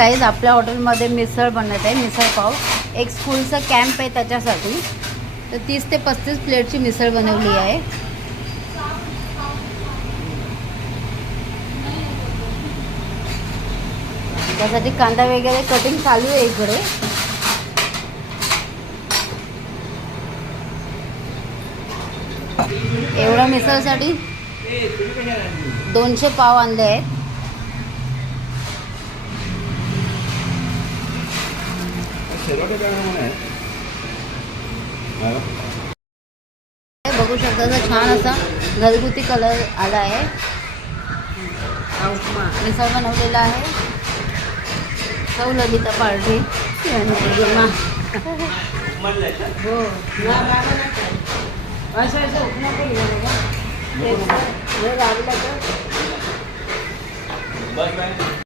Guys आपल्या हॉटेलमध्ये मिसळ बनत आहे, मिसळ पाव. एक स्कूलचा कॅम्प आहे त्याच्यासाठी, तर 30 ते 35 प्लेटची मिसळ बनवली आहे. त्यासाठी कांदा वगैरे कटिंग चालू आहे इकडे. एवढ्या मिसळसाठी 200 पाव आणले आहेत. बघू शकता तर छान असा घरगुती कलर आला आहे. मिसळ बनवलेला आहे. सौ ललिता पार्टी हो.